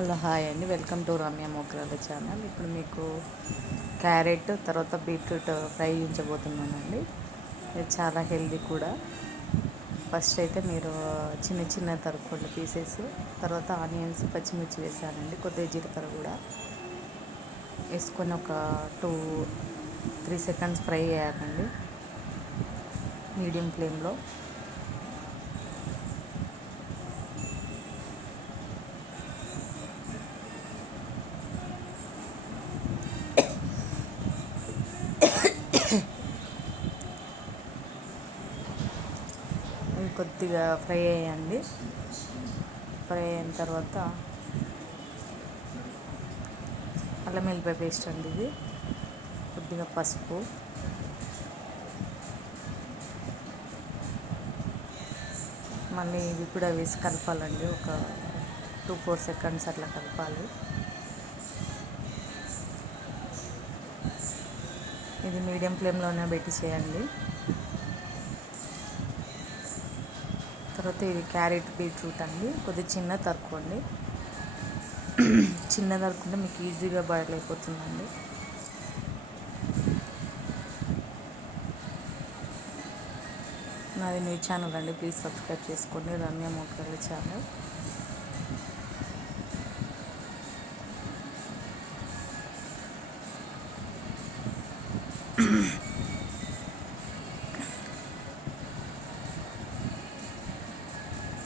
Hello hi అండి, welcome to Ramya మోగ్రాల channel. ఇప్పుడు మీకు క్యారెట్ తర్వాత బీట్రూట్ ఫ్రై ఉంచబోతున్నానండి. ఇది చాలా హెల్దీ కూడా. ఫస్ట్ అయితే మీరు చిన్న చిన్న తరుక్కోండి పీసెస్. తర్వాత ఆనియన్స్, పచ్చిమిర్చి వేసానండి. కొద్దిగా జీలకర్ర కూడా వేసుకొని ఒక 2-3 సెకండ్స్ ఫ్రై చేయాలండి మీడియం ఫ్లేమ్లో. కొద్దిగా ఫ్రై అయ్యండి. ఫ్రై అయిన తర్వాత అల్లం వెల్లిపాయ పేస్ట్ అండి ఇది, కొద్దిగా పసుపు, మళ్ళీ ఇవి కూడా వేసి కలపాలండి. ఒక 2-4 సెకండ్స్ అట్లా కలపాలి. ఇది మీడియం ఫ్లేమ్లోనే పెట్టి చేయండి. తర్వాత ఇది క్యారెట్ బీట్రూట్ అండి, కొద్దిగా చిన్న తరుక్కోండి. చిన్న తరుక్కుంటే మీకు ఈజీగా బాయిల్ అయిపోతుందండి. నాది మీ ఛానల్ అండి, ప్లీజ్ సబ్స్క్రైబ్ చేసుకోండి, రమ్య మోగ్రాల ఛానల్.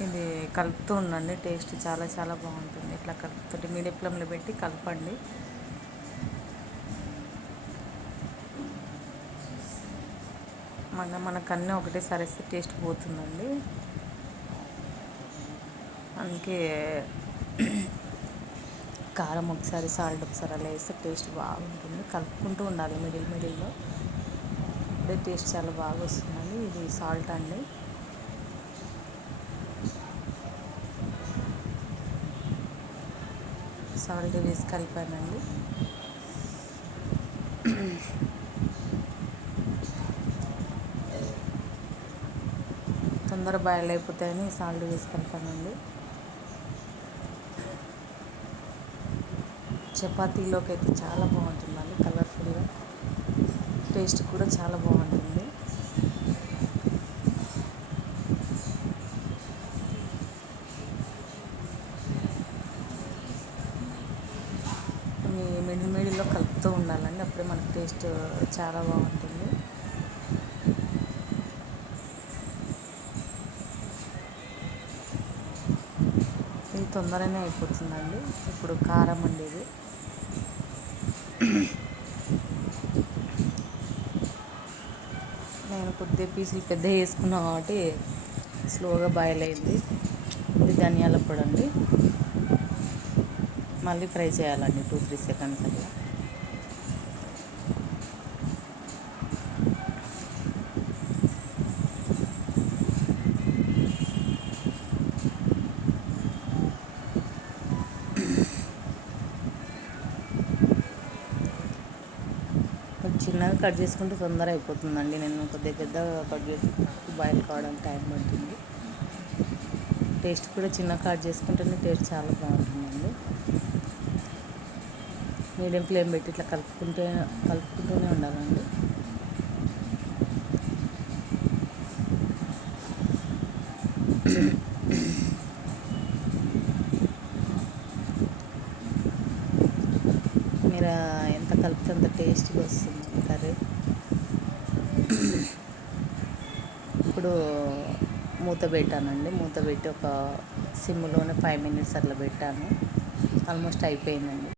ఇది కలుపుతూ ఉండండి, టేస్ట్ చాలా చాలా బాగుంటుంది. ఇట్లా కలుపుతుంటే మీడియం ఫ్లేమ్లో పెట్టి కలపండి. మనకు అన్నీ ఒకటేసారి వేస్తే టేస్ట్ పోతుందండి. అందుకే కారం ఒకసారి, సాల్ట్ ఒకసారి అలా వేస్తే టేస్ట్ బాగుంటుంది. కలుపుకుంటూ ఉండాలి మిడిల్లో. అదే టేస్ట్ చాలా బాగా వస్తుందండి. ఇది సాల్ట్ అండి. సాల్ట్ వేసి కలిపానండి. తొందర బాయిల్ అయిపోతాయని సాల్ట్ వేసి కలిపానండి. చపాతీలోకి అయితే చాలా బాగుంటుందండి, కలర్ఫుల్గా. టేస్ట్ కూడా చాలా బాగుంటుంది. మిడిల్లో కలుపుతూ ఉండాలండి, అప్పుడే మనకు టేస్ట్ చాలా బాగుంటుంది. ఇది తొందరనే అయిపోతుందండి. ఇప్పుడు కారం అండి ఇది. నేను కొద్దిగా పీసులు పెద్ద వేసుకున్నాను కాబట్టి స్లోగా బాయిల్ అయింది. ఇది ధనియాల పొడి అండి. మళ్ళీ ఫ్రై చేయాలండి 2-3 సెకండ్స్ అట్లా. చిన్నగా కట్ చేసుకుంటే తొందర అయిపోతుందండి. నేను కొద్దిగా పెద్దగా కట్ చేసి బాయిల్ కావడానికి టైం పడుతుంది. టేస్ట్ కూడా చిన్నగా కట్ చేసుకుంటేనే టేస్ట్ చాలా బాగుంటుందండి. మీడియం ఫ్లేమ్ పెట్టి ఇట్లా కలుపుకుంటూనే ఉండాలండి. మీరు ఎంత కలిపితే అంత టేస్ట్గా వస్తుంది కర్రీ. ఇప్పుడు మూత పెట్టానండి. మూత పెట్టి ఒక సిమ్లోనే 5 మినిట్స్ అట్లా పెట్టాను. ఆల్మోస్ట్ అయిపోయిందండి.